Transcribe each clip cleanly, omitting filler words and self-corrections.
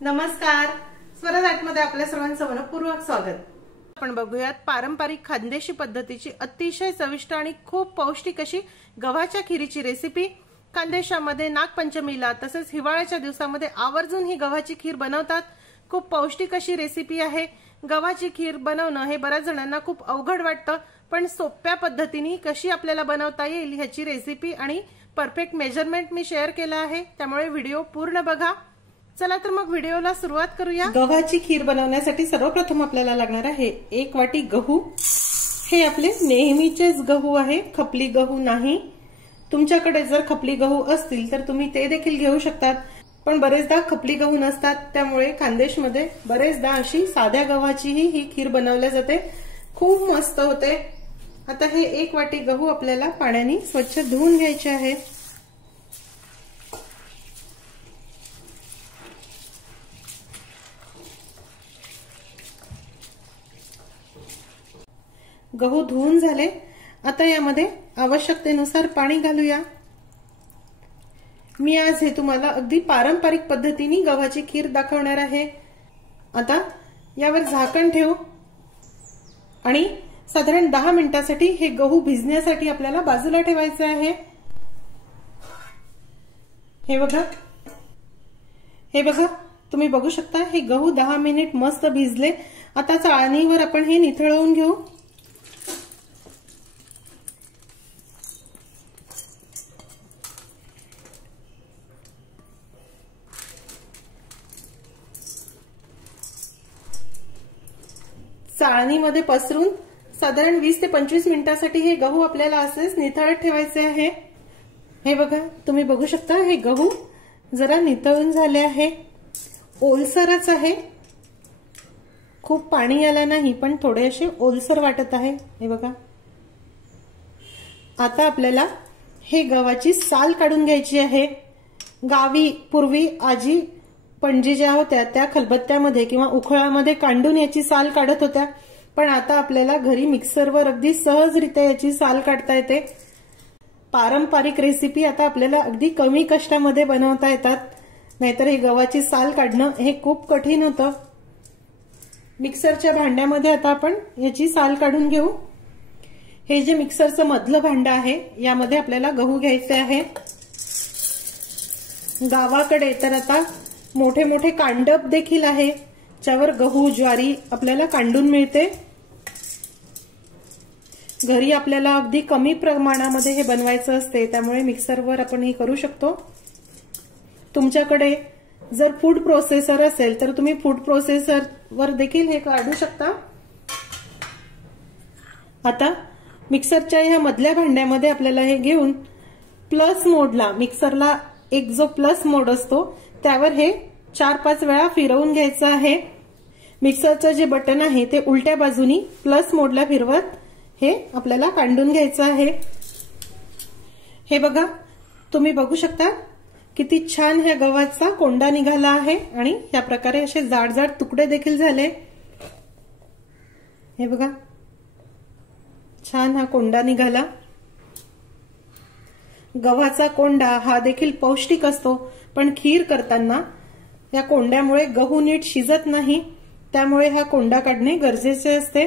नमस्कार, स्वराज आर्टमध्ये आपल्या सर्वांचं मनपूर्वक स्वागत। आपण बघूयात पारंपरिक खानदेशी पद्धतीची अतिशय चविष्ट आणि खूप पौष्टिक अशी गव्हाच्या खिरीची रेसिपी। खानदेशामध्ये नागपंचमीला तसेच हिवाळ्याच्या दिवसामध्ये आवर्जून ही गव्हाची खीर बनवतात। खूप पौष्टिक अशी रेसिपी आहे। गव्हाची खीर बनवणं हे बऱ्याच जणांना खूप अवघड वाटतं, पण सोप्या पद्धतीने कशी आपल्याला बनवता येईल ह्याची रेसिपी आणि परफेक्ट मेजरमेंट मी शेअर केला आहे, त्यामुळे व्हिडिओ पूर्ण बघा। चला तर मग व्हिडिओला सुरुवात करूया। गव्हाची खीर बनवण्यासाठी सर्वप्रथम आपल्याला लागणार आहे 1 वाटी गहू। हे आपले नेहमीचेच गहू आहे, खपली गहू नाही। तुमच्याकडे जर खपली गहू असतील तर तुम्ही ते देखील घेऊ शकतात, पण बरेचदा खपली गहू नसतात, त्यामुळे खानदेशमध्ये बरेचदा अशी साध्या गव्हाचीही ही खीर बनवली जाते, खूप मस्त होते। आता हे 1 वाटी गहू आपल्याला पाण्याने स्वच्छ धुवून घ्यायचे आहे। गहू धुवून झाले, आता यामध्ये आवश्यकतेनुसार पाणी घालूया। मी आज हे तुम्हाला अगदी पारंपरिक पद्धतीने गव्हाची खीर दाखवणार आहे। आता यावर झाकण ठेवू आणि साधारण 10 मिनिटांसाठी हे गहू भिजण्यासाठी आपल्याला बाजूला ठेवायचे आहे। हे बघा तुम्ही बघू शकता, हे गहू 10 मिनिट मस्त भिजले। आता चाळणीवर आपण हे निथळवून घेऊ। चाळणीमध्ये पसरून साधारण 20 ते 25 मिनिटांसाठी हे गहू आपल्याला असेच निथळत ठेवायचे आहे। हे बघा तुम्ही बघू शकता, हे गहू जरा निथळून झाले आहे, ओलसरच आहे, खूप पाणी आला नाही, पण थोडे असे ओलसर वाटत आहे। हे बघा, आता आपल्याला हे गव्हाची साल काढून घ्यायची आहे। गावी पूर्वी आजी पणजी ज्या होत्या त्या खलबत्त्यामध्ये किंवा उखळामध्ये कांडून याची साल काढत होत्या, पण आता आपल्याला घरी मिक्सरवर अगदी सहजरित्या याची साल काढता येते। पारंपरिक रेसिपी आता आपल्याला अगदी कमी कष्टामध्ये बनवता येतात, नाहीतर ही गव्हाची साल काढणं हे खूप कठीण होतं। मिक्सरच्या भांड्यामध्ये आता आपण याची साल काढून घेऊ। हे जे मिक्सरचं मधलं भांडं आहे, यामध्ये आपल्याला गहू घ्यायचे आहे। गावाकडे तर आता मोठे मोठे कांडप देखील आहे, ज्यावर गहू ज्वारी आपल्याला कांडून मिळते। घरी आपल्याला अगदी कमी प्रमाणामध्ये हे बनवायचं असते, त्यामुळे मिक्सरवर आपण हे करू शकतो। तुमच्याकडे जर फूड प्रोसेसर असेल तर तुम्ही फूड प्रोसेसरवर देखील हे काढू शकता। आता मिक्सरच्या ह्या मधल्या भांड्यामध्ये आपल्याला हे घेऊन प्लस मोडला, मिक्सरला एक जो प्लस मोड असतो त्यावर हे 4-5 वेळा फिरवून घ्यायचं आहे। मिक्सरचं जे बटन आहे ते उलट्या बाजूनी प्लस मोडला फिरवत हे आपल्याला काढून घ्यायचं आहे। हे बघा तुम्ही बघू शकता, किती छान ह्या गव्हाचा कोंडा निघाला आहे आणि या प्रकारे असे जाड जाड तुकडे देखील झाले। हे बघा छान हा कोंडा निघाला। गव्हाचा कोंडा हा देखील पौष्टिक असतो, पण खीर करताना या कोंड्यामुळे गहू नीट शिजत नाही, त्यामुळे हा कोंडा काढणे गरजेचे असते।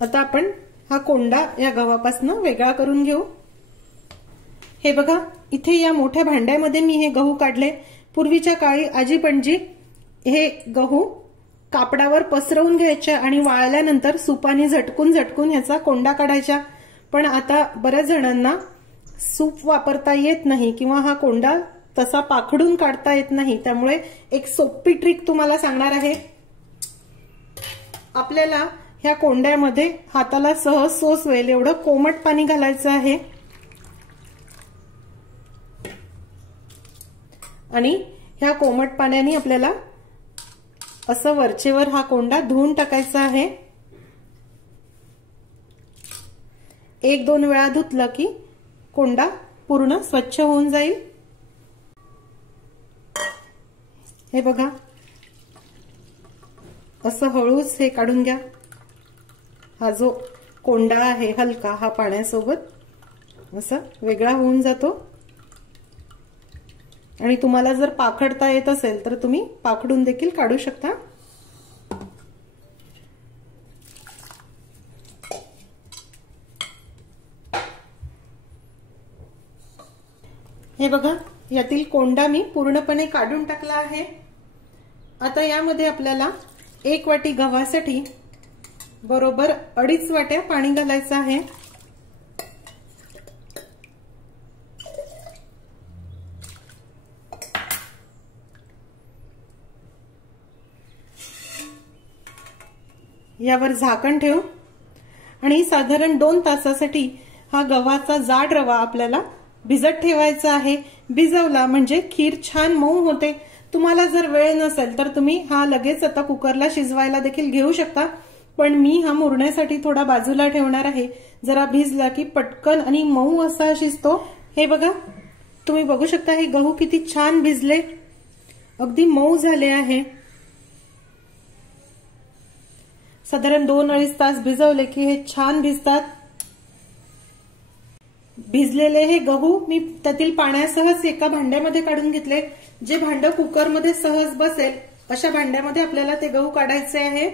आता आपण हा कोंडा या गव्हापासून वेगळा करून घेऊ। हे बघा इथे या मोठ्या भांड्यामध्ये मी हे गहू काढले। पूर्वीच्या काळी आजी पणजी हे गहू कापडावर पसरवून घ्यायच्या आणि वाळल्यानंतर सुपाने झटकून झटकून ह्याचा कोंडा काढायच्या, पण आता बऱ्याच जणांना सूप वापरता येत नाही किंवा हा कोंडा तसा पाखडून काढता येत नाही, त्यामुळे एक सोपी ट्रिक तुम्हाला सांगणार आहे। आपल्याला ह्या कोंड्यामध्ये हाताला सहज सोसवेल एवढं कोमट पाणी घालायचं आहे आणि ह्या कोमट पाण्याने आपल्याला असं वरचेवर हा कोंडा धुवून टाकायचा आहे। 1-2 वेळा धुतलं की कोंडा पूर्ण स्वच्छ होऊन जाईल। हे बघा असं हळूच हे काढून घ्या। हा जो कोंडा आहे हलका, हा पाण्यासोबत असं वेगळा होऊन जातो आणि तुम्हाला जर पाखडता येत असेल तर तुम्ही पाखडून देखील काढू शकता। हे बघा, यातील कोंडा मी पूर्णपणे काढून टाकला आहे। आता यामध्ये आपल्याला 1 वाटी गव्हासाठी बरोबर 2.5 वाट्या पाणी घालायचं आहे। यावर झाकण ठेवू आणि साधारण 2 तासासाठी हा गव्हाचा जाड रवा आपल्याला भिजत ठेवायचा आहे। भिजवला म्हणजे खीर छान मऊ होते। तुम्हाला जर वेळ नसेल तर तुम्ही हा लगेच आता कुकरला शिजवायला देखील घेऊ शकता, पण मी हा मुरण्यासाठी थोडा बाजूला ठेवणार आहे। जरा भिजला की पटकन आणि मऊ असा शिजतो। हे बघा, तुम्ही बघू शकता हे गहू किती छान भिजले, अगदी मऊ झाले आहे। साधारण 2-2.5 तास भिजवले की हे छान भिजतात। भिजलेले हे गहू मी त्यातील पाण्यासहच एका भांड्यामध्ये काढून घेतले। जे भांड कुकरमध्ये सहज बसेल अशा भांड्यामध्ये आपल्याला ते गहू काढायचे आहे।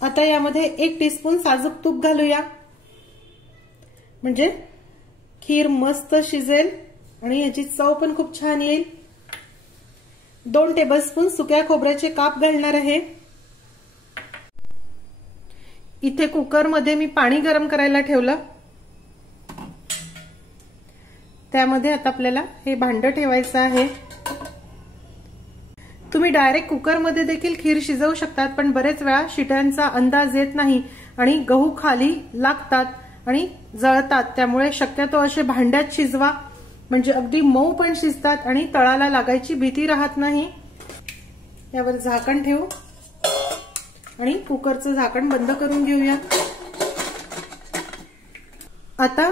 आता यामध्ये 1 टीस्पून साजूक तूप घालूया, म्हणजे खीर मस्त शिजेल आणि याची चव पण खूप छान येईल। 2 टेबलस्पून सुक्या खोबऱ्याचे काप घालणार आहे। इथे कुकरमध्ये मी पाणी गरम करायला ठेवलं, त्यामध्ये आता आपल्याला हे भांड ठेवायचं आहे। तुम्ही डायरेक्ट कुकरमध्ये देखील खीर शिजवू शकतात, पण बरेच वेळा शिट्यांचा अंदाज येत नाही आणि गहू खाली लागतात आणि जळतात। त्यामुळे शक्यतो असे भांड्यात शिजवा, म्हणजे अगदी मऊ पण शिजतात आणि तळाला लागायची भीती राहत नाही। यावर झाकण ठेवू आणि कुकरचं झाकण बंद करून घेऊया। आता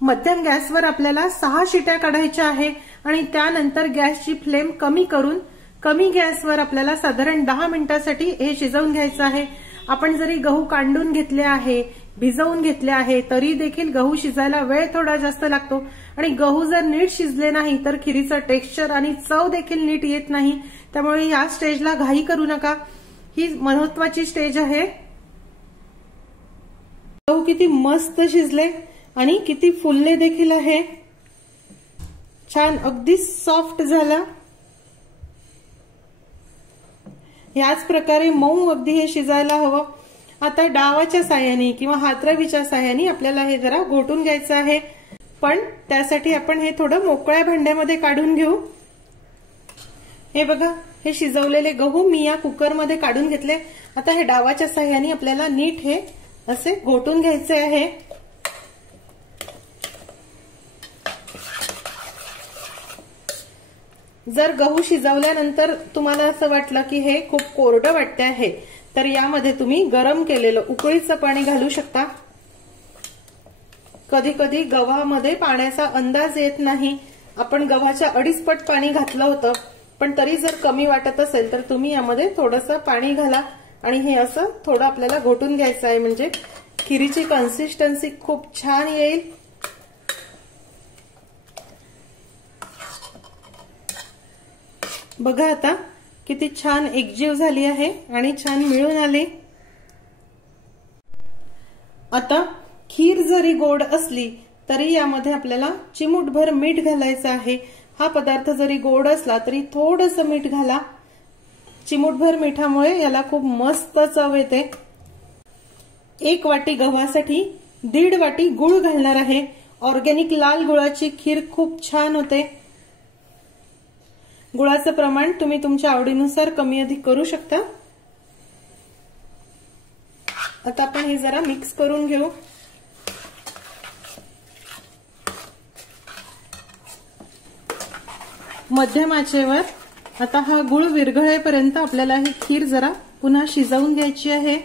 मध्यम गॅसवर आपल्याला 6 शिट्या काढायच्या आहे आणि त्यानंतर गॅसची फ्लेम कमी करून कमी गॅसवर आपल्याला साधारण 10 मिनिटांसाठी हे शिजवून घ्यायचं आहे। आपण जरी गहू काढून घेतले आहे, भिजवून घेतले आहे, तरी देखील गहू शिजायला वेळ थोडा जास्त लागतो आणि गहू जर नीट शिजले नाही तर खिरीचं टेक्स्चर आणि चव देखील नीट येत नाही। त्यामुळे या स्टेजला घाई करू नका, ही महत्वाची स्टेज आहे। गहू किती मस्त शिजले आणि किती फुलले देखील आहे, छान अगदी सॉफ्ट झाला। याच प्रकारे मऊ अगदी हे शिजायला हवं। आता डावाच्या साहाय्याने किंवा हातरवीच्या साहाय्याने आपल्याला हे जरा घोटून घ्यायचं आहे, पण त्यासाठी आपण हे थोडं मोकळ्या भांड्यामध्ये काढून घेऊ। हे बघा, हे शिजवलेले गहू मी या कुकरमध्ये काढून घेतले। आता हे डावाच्या साहाय्याने आपल्याला नीट हे असे घोटून घ्यायचे आहे। जर गहू शिजवल्यानंतर तुम्हाला असं वाटलं की हे खूप कोरडं वाटते आहे, तर यामध्ये तुम्ही गरम केलेलं उकळीचं पाणी घालू शकता। कधी कधी गव्हामध्ये पाण्याचा अंदाज येत नाही, आपण गव्हाच्या 2.5 पट पाणी घातलं होतं, पण तरी जर कमी वाटत असेल तर तुम्ही यामध्ये थोडंसं पाणी घाला आणि हे असं थोडं आपल्याला घोटून घ्यायचं आहे, म्हणजे खिरीची कन्सिस्टन्सी खूप छान येईल। बघा आता किती छान एकजीव झाली आहे आणि छान मिळून आली। आता खीर जरी गोड असली तरी यामध्ये आपल्याला चिमूटभर मीठ घालायचं आहे। हा पदार्थ जरी गोड असला तरी थोडंसं मीठ घाला। चिमूटभर मिठामुळे याला खूप मस्त चव येते। 1 वाटी गव्हासाठी 1.5 वाटी गुळ घालणार आहे। ऑर्गॅनिक लाल गुळाची खीर खूप छान होते। गुळाचं प्रमाण तुम्ही तुमच्या आवडीनुसार कमी अधिक करू शकता। आता आपण हे जरा मिक्स करून घेऊ। मध्यम आचेवर आता हा गुळ विरघळेपर्यंत आपल्याला ही खीर जरा पुन्हा शिजवून घ्यायची आहे।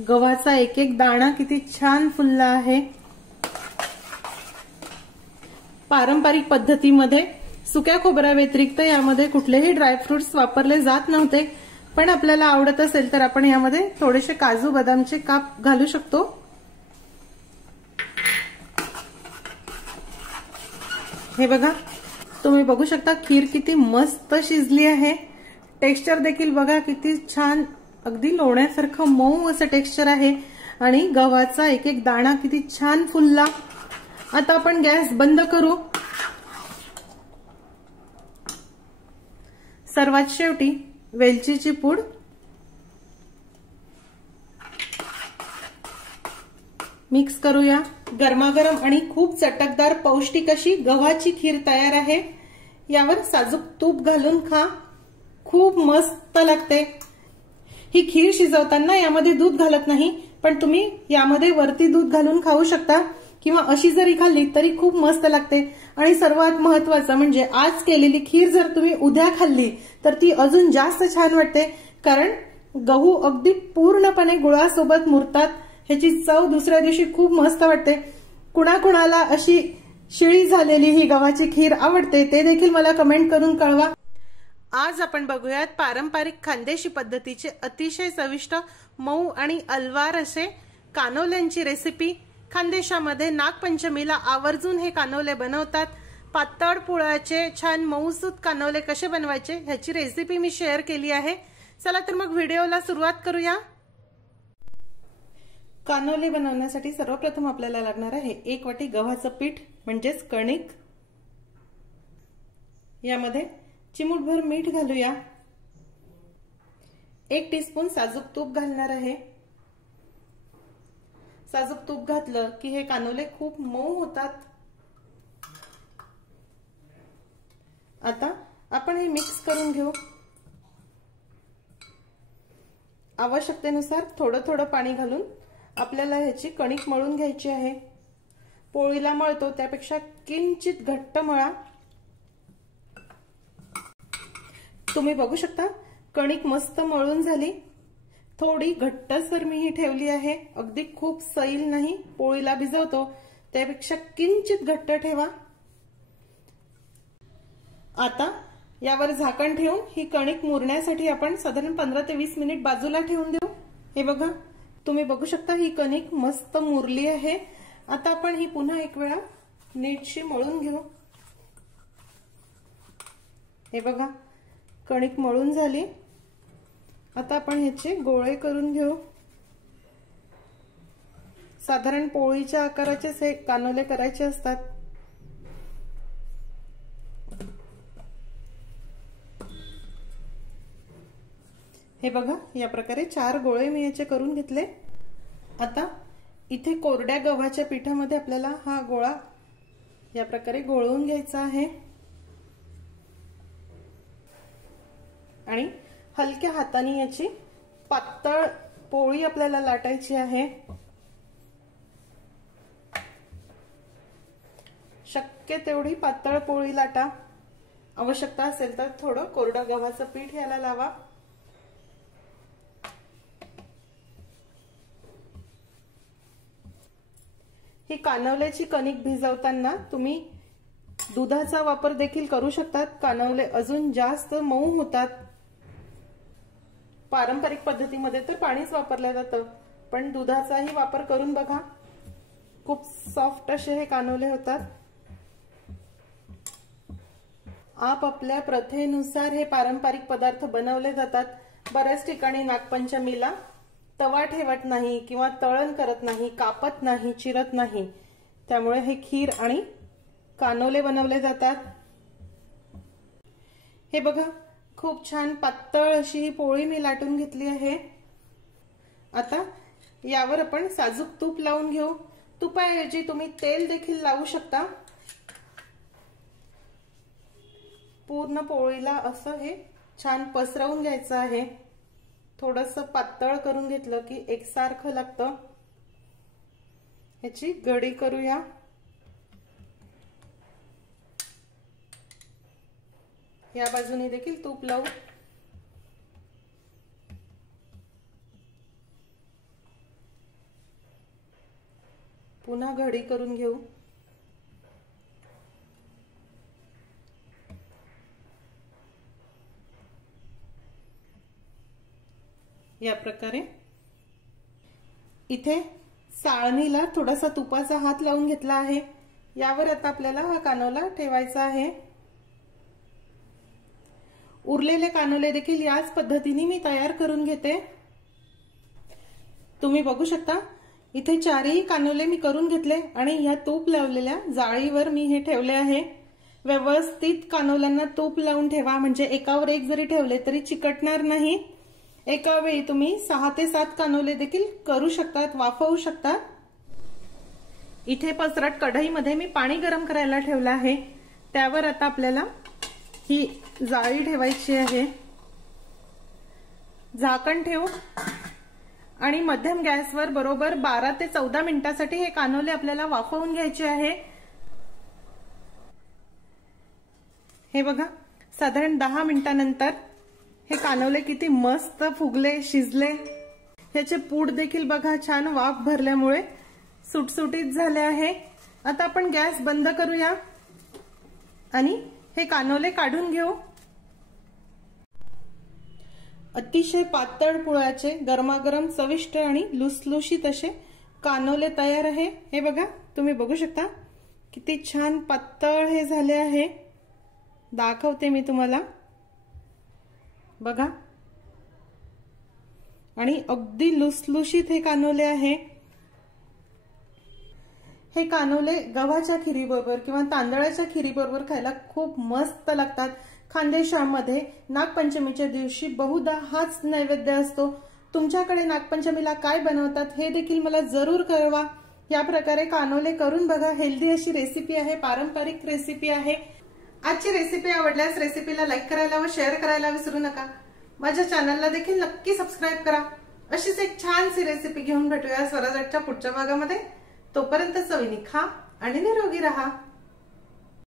गव्हाचा एक एक दाणा किती छान फुलला आहे। पारंपरिक पद्धतीमध्ये सुक्या खोबऱ्या व्यतिरिक्त यामध्ये कुठलेही ड्रायफ्रुट्स वापरले जात नव्हते, पण आपल्याला आवडत असेल तर आपण यामध्ये थोडेसे काजू बदामचे काप घालू शकतो। हे बघा, तुम्ही बघू शकता खीर किती मस्त शिजली आहे। टेक्स्चर देखील बघा किती छान, अगदी लोण्यासारखं मऊ असं टेक्स्चर आहे आणि गव्हाचा एक एक दाणा किती छान फुलला। आता आपण गॅस बंद करू। सर्वात शेवटी वेलचीची पूड, मिक्स करूया। गरमागरम आणि खूप चटकदार पौष्टिक अशी गव्हाची खीर तयार आहे। यावर साजूक तूप घालून खा, खूप मस्त लागते। ही खीर शिजवताना यामध्ये दूध घालत नाही, पण तुम्ही यामध्ये वरती दूध घालून खाऊ शकता किंवा अशी जरी खाल्ली तरी खूप मस्त लागते। आणि सर्वात महत्त्वाचं म्हणजे आज केलेली खीर जर तुम्ही उद्या खाल्ली तर ती अजून जास्त छान वाटते, कारण गहू अगदी पूर्णपणे गुळासोबत मुरतात। ह्याची चव दुसऱ्या दिवशी खूप मस्त वाटते। कुणाकुणाला अशी शिळी झालेली ही गव्हाची खीर आवडते ते देखील मला कमेंट करून कळवा। आज आपण बघूयात पारंपरिक खानदेशी पद्धतीचे अतिशय चविष्ट मऊ आणि अलवार असे कानोल्यांची रेसिपी। खानदेशामध्ये नागपंचमीला आवर्जून हे कानोले बनवतात। पातळ पुळाचे छान मऊसूत कानोले कसे बनवायचे ह्याची रेसिपी मी शेअर केली आहे। चला तर मग व्हिडिओला सुरुवात करूया। कानोले बनवण्यासाठी सर्वप्रथम आपल्याला लागणार आहे 1 वाटी गव्हाचं पीठ म्हणजेच कणिक। यामध्ये चिमूटभर मीठ घालूया। 1 टीस्पून साजूक तूप घालणार आहे। साजूक तूप घातलं की हे कानोले खूप मऊ होतात। आता आपण हे मिक्स करून घेऊ। आवश्यकतेनुसार थोडं थोडं पाणी घालून आपल्याला ह्याची कणिक मळून घ्यायची आहे। पोळीला मळतो त्यापेक्षा किंचित घट्ट मळा। तुम्ही बघू शकता कणिक मस्त मळून झाली। थोडी घट्टसर मी ही ठेवली आहे, अगदी खूप सैल नाही। पोळीला भिजवतो त्यापेक्षा किंचित घट्ट ठेवा। आता यावर झाकण ठेवून ही कणिक मुरण्यासाठी आपण साधारण 15 ते 20 मिनिट बाजूला ठेवून देऊ। हे बघा, तुम्ही बघू शकता ही कणिक मस्त मुरली आहे। आता आपण ही पुन्हा एक वेळा नीटशी मळून घेऊ। हे बघा, कणिक मळून झाली। आता आपण ह्याचे गोळे करून घेऊ। साधारण पोळीच्या आकाराचेच हे कानोले करायचे असतात। हे बघा, या प्रकारे 4 गोळे मी याचे करून घेतले। आता इथे कोरड्या गव्हाच्या पिठामध्ये आपल्याला हा गोळा या प्रकारे गोळवून घ्यायचा आहे आणि हलक्या हाताने याची पातळ पोळी आपल्याला लाटायची आहे। शक्य तेवढी पातळ पोळी लाटा। आवश्यकता असेल तर थोडं कोरडं गव्हाचं पीठ याला लावा। ही कानवल्याची कणिक भिजवताना तुम्ही दुधाचा वापर देखील करू शकतात। कानवले अजून जास्त मऊ होतात। पारंपरिक पद्धतीमध्ये तर पाणीच वापरलं जातं, पण दुधाचाही वापर करून बघा, खूप सॉफ्ट असे हे कानवले होतात। आपापल्या प्रथेनुसार हे पारंपरिक पदार्थ बनवले जातात। बऱ्याच ठिकाणी नागपंचमीला तवा ठेवत नाही किंवा तळण करत नाही, कापत नाही, चिरत नाही, त्यामुळे हे खीर आणि कानोले बनवले जातात। हे बघा, खूप छान पातळ अशी ही पोळी मी लाटून घेतली आहे। आता यावर आपण साजूक तूप लावून घेऊ। तुपाऐवजी तुम्ही तेल देखील लावू शकता। पूर्ण पोळीला असं हे छान पसरवून घ्यायचं आहे। थोडंसं पातळ करून घेतलं की एकसारखं लागतं। याची गडी करूया। या बाजूने देखील तूप लावू। पुन्हा घडी करून घेऊ। या प्रकारे इथे चाळणीला थोडासा तुपाचा हात लावून घेतला आहे। यावर आता आपल्याला हा कानोला ठेवायचा आहे। उरलेले कानोले देखील याच पद्धतीने मी तयार करून घेते। तुम्ही बघू शकता इथे चारही कानोले मी करून घेतले आणि या तूप लावलेल्या जाळीवर मी हे ठेवले आहे। व्यवस्थित कानोल्यांना तूप लावून ठेवा, म्हणजे एकावर एक जरी ठेवले तरी चिकटणार नाही। एका वेळी तुम्ही 6 ते 7 कानोले देखील करू शकतात, वाफवू शकतात। इथे पसरट कढईमध्ये मी पाणी गरम करायला ठेवलं आहे। त्यावर आता आपल्याला ही जाळी ठेवायची आहे। झाकण ठेवू आणि मध्यम गॅसवर बरोबर 12 ते 14 मिनिटांसाठी हे कानोले आपल्याला वाफवून घ्यायचे आहे। हे बघा, साधारण 10 मिनिटांनंतर हे कानोले किती मस्त फुगले, शिजले। ह्याचे पूड देखील बघा छान वाफ भरल्यामुळे सुटसुटीत झाले आहे। आता आपण गॅस बंद करूया आणि हे कानोले काढून घेऊ। अतिशय पातळ पुळाचे गरमागरम चविष्ट आणि लुसलुशीत असे कानोले तयार आहे। हे बघा, तुम्ही बघू शकता किती छान पातळ हे झाले आहे। दाखवते मी तुम्हाला, बघा, आणि अगदी लुसलुशीत हे कानोले आहे। हे कानोले गव्हाच्या खिरीबरोबर किंवा तांदळाच्या खिरीबरोबर खायला खूप मस्त लागतात। खानदेशामध्ये नागपंचमीच्या दिवशी बहुधा हाच नैवेद्य असतो। तुमच्याकडे नागपंचमीला काय बनवतात हे देखील मला जरूर कळवा। या प्रकारे कानोले करून बघा, हेल्दी अशी रेसिपी आहे, पारंपरिक रेसिपी आहे। आजची रेसिपी आवडल्यास रेसिपीला लाईक करायला व शेअर करायला विसरू नका। माझ्या चॅनलला देखील नक्की सबस्क्राईब करा। अशीच एक छानशी रेसिपी घेऊन भेटूया स्वराज आर्टच्या पुढच्या भागामध्ये। तोपर्यंत चवीने खा आणि निरोगी राहा।